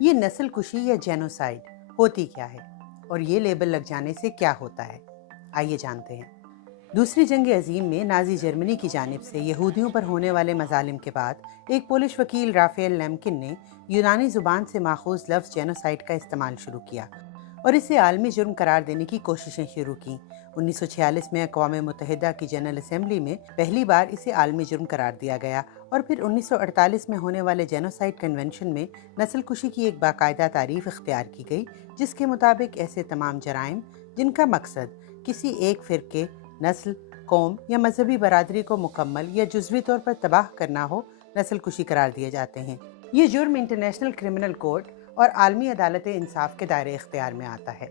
یہ نسل کشی یا جینوسائیڈ ہوتی کیا ہے اور یہ لیبل لگ جانے سے کیا ہوتا ہے؟ آئیے جانتے ہیں۔ دوسری جنگ عظیم میں نازی جرمنی کی جانب سے یہودیوں پر ہونے والے مظالم کے بعد ایک پولش وکیل رافیل لیمکن نے یونانی زبان سے ماخوذ لفظ جینوسائیڈ کا استعمال شروع کیا اور اسے عالمی جرم قرار دینے کی کوششیں شروع کیں۔ 1946 میں اقوام متحدہ کی جنرل اسمبلی میں پہلی بار اسے عالمی جرم قرار دیا گیا اور پھر 1948 میں ہونے والے جینوسائیڈ کنونشن میں نسل کشی کی ایک باقاعدہ تعریف اختیار کی گئی، جس کے مطابق ایسے تمام جرائم جن کا مقصد کسی ایک فرقے، نسل، قوم یا مذہبی برادری کو مکمل یا جزوی طور پر تباہ کرنا ہو، نسل کشی قرار دیے جاتے ہیں۔ یہ جرم انٹرنیشنل کرمنل کورٹ اور عالمی عدالت انصاف کے دائرے اختیار میں آتا ہے۔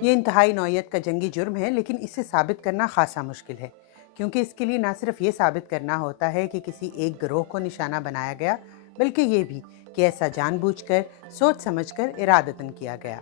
یہ انتہائی نوعیت کا جنگی جرم ہے، لیکن اسے ثابت کرنا خاصا مشکل ہے، کیونکہ اس کے لیے نہ صرف یہ ثابت کرنا ہوتا ہے کہ کسی ایک گروہ کو نشانہ بنایا گیا، بلکہ یہ بھی کہ ایسا جان بوجھ کر، سوچ سمجھ کر، ارادتاً کیا گیا۔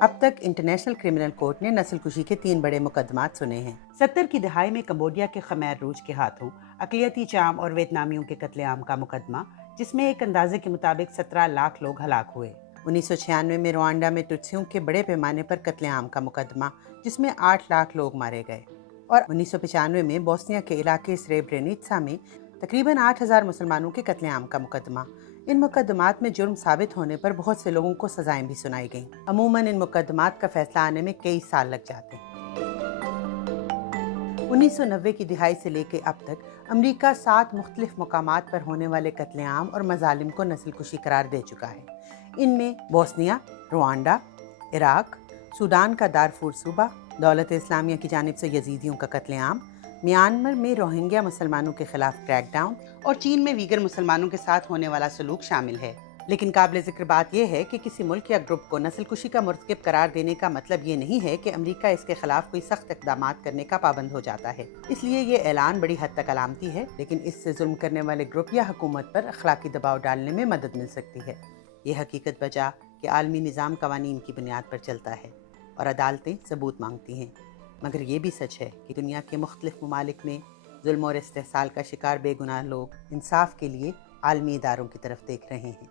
اب تک انٹرنیشنل کرمنل کورٹ نے نسل کشی کے 3 بڑے مقدمات سنے ہیں۔ 70 کی دہائی میں کمبوڈیا کے خمیر روج کے ہاتھوں اقلیتی چام اور ویتنامیوں کے قتل عام کا مقدمہ، جس میں ایک اندازے کے مطابق 17 لاکھ لوگ ہلاک ہوئے۔ 1996 میں روانڈا میں ٹوتسیوں کے بڑے پیمانے پر قتل عام کا مقدمہ، جس میں 8 لاکھ لوگ مارے گئے، اور 1995 میں بوسنیا کے علاقے سریبرینیتسا میں تقریباً 8,000 مسلمانوں کے قتل عام کا مقدمہ۔ ان مقدمات میں جرم ثابت ہونے پر بہت سے لوگوں کو سزائیں بھی سنائی گئیں۔ عموماً ان مقدمات کا فیصلہ آنے میں کئی سال لگ جاتے ہیں۔ 1990 کی دہائی سے لے کے اب تک امریکہ 7 مختلف مقامات پر ہونے والے قتل عام اور مظالم کو نسل کشی قرار دے چکا ہے۔ ان میں بوسنیا، روانڈا، عراق، سوڈان کا دارفور صوبہ، دولت اسلامیہ کی جانب سے یزیدیوں کا قتل عام، میانمار میں روہنگیا مسلمانوں کے خلاف کریک ڈاؤن اور چین میں ویگر مسلمانوں کے ساتھ ہونے والا سلوک شامل ہے۔ لیکن قابل ذکر بات یہ ہے کہ کسی ملک یا گروپ کو نسل کشی کا مرتکب قرار دینے کا مطلب یہ نہیں ہے کہ امریکہ اس کے خلاف کوئی سخت اقدامات کرنے کا پابند ہو جاتا ہے۔ اس لیے یہ اعلان بڑی حد تک علامتی ہے، لیکن اس سے ظلم کرنے والے گروپ یا حکومت پر اخلاقی دباؤ ڈالنے میں مدد مل سکتی ہے۔ یہ حقیقت بجا کہ عالمی نظام قوانین کی بنیاد پر چلتا ہے اور عدالتیں ثبوت مانگتی ہیں، مگر یہ بھی سچ ہے کہ دنیا کے مختلف ممالک میں ظلم اور استحصال کا شکار بے گناہ لوگ انصاف کے لیے عالمی اداروں کی طرف دیکھ رہے ہیں۔